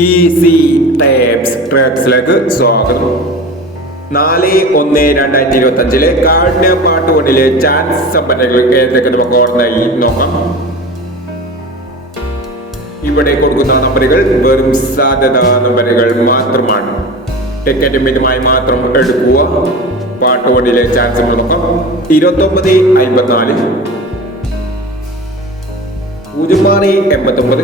Easy types ട്രാക്സിലേക്ക് സ്വാഗതം. 4/1/2025 കാഠിന്യ part 1 chance സമ്പന്നകൾ ഏതൊക്കെ നമുക്ക് ഓർമ്മയായി നോക്കാം. ഇവിടെ കൊടുക്കുന്ന നമ്പറുകൾ വെറും സാധ്യതാ നമ്പറുകൾ മാത്രമാണ്. ടിക്കറ്റ് മിതമായി മാത്രം എടുക്കുക. പാർട്ട് 1 ചാൻസ് നോക്കാം. 29/54, 06/89,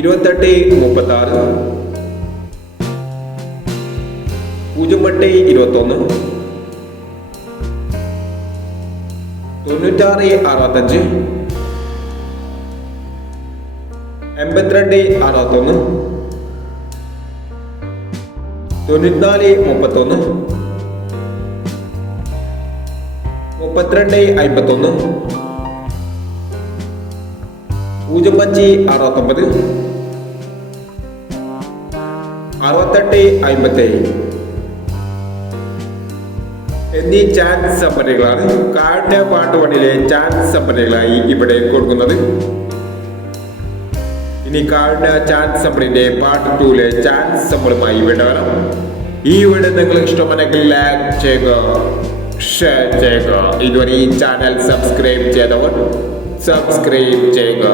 28/36, 08/21, 96/65, 82/61, 94/31, 32/51, 05/69, 68/57 എന്നീ ചാൻസ് സമ്പന്നകളാണ് കാഠിന്യ പാർട്ട് 1 ചാൻസ് സമ്പന്നകളായി ഇവിടെ കൊടുക്കുന്നത്. ഇനി കാഠിന്യ ചാൻസ് സമ്പന്നിന്റെ പാർട്ട് 2 ചാൻസ് സമ്പളുമായി വിടണം. ഈ വീഡിയോ നിങ്ങൾക്ക് ഇഷ്ടമാണെങ്കിൽ ലൈക്ക് ചെയ്യുക, ഷെയർ ചെയ്യുക. ഇതുവരെ ഈ ചാനൽ സബ്സ്ക്രൈബ് ചെയ്തവർ സബ്സ്ക്രൈബ് ചെയ്യുക.